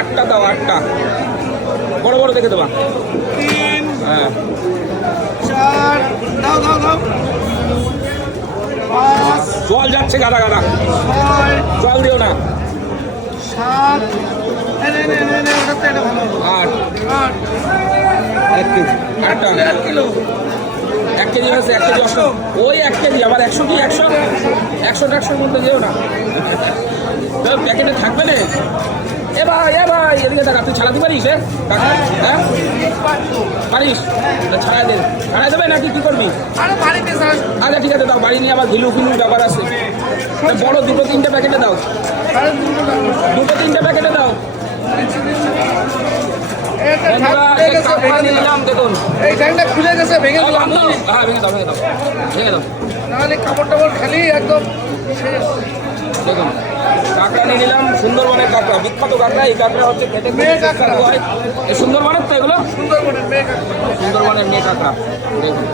8টা দাও, 8টা বড় বড় দেখে দেবা। 3 হ্যাঁ 4 দাও দাও দাও 5 জল যাচ্ছে গাদা গাদা, 6 জল দিও না। 7 নে নে নে নে ওটা তো এটা ভালো 8 8 1 কেজি, 8টা 1 কিলো 1 কেজি হয়েছে, 1 কেজি 100, ওই 1 কেজি আবার 100 কি 100 100 মধ্যে যেও না, প্যাকেটে থাকবে না। এ ভাই এদিকে দেখ, তুই ছাড়াতে পারিস? হ্যাঁ পারিস, ছাড়াই দে, ছাড়াই দেবে নাকি কি করবি? আরে বাড়িতে স্যার আচ্ছা ঠিক আছে দাও, বাড়ি নিয়ে আবার ঘিলু ব্যাপার আছে। বড় 2-3টে প্যাকেটে দাও, 2-3টে প্যাকেটে দাও। এটা বন্ধুরা, খুলে এই গেছে কাঁকড়া ভেঙে নিয়ে দিলাম নিলাম, দেখুন। এই ট্যাঙ্কটা খুলে গেছে ভেঙে দিলাম তো হ্যাঁ ভেঙে দাও ভেঙে দাও। নাহলে কাপড় টাপড় খালি একদম শেষ দেখুন কাঁকড়া নিয়ে নিলাম, সুন্দরবনের কাঁকড়া, বিখ্যাত কাঁকড়া। এই কাঁকড়া হচ্ছে খেতে মেয়ে কাঁকড়া। হয়। এই সুন্দরবনের তো এগুলো সুন্দরবনের মেয়ে কাপড় সুন্দরবনের মেয়ে কাঁকড়া, দেখুন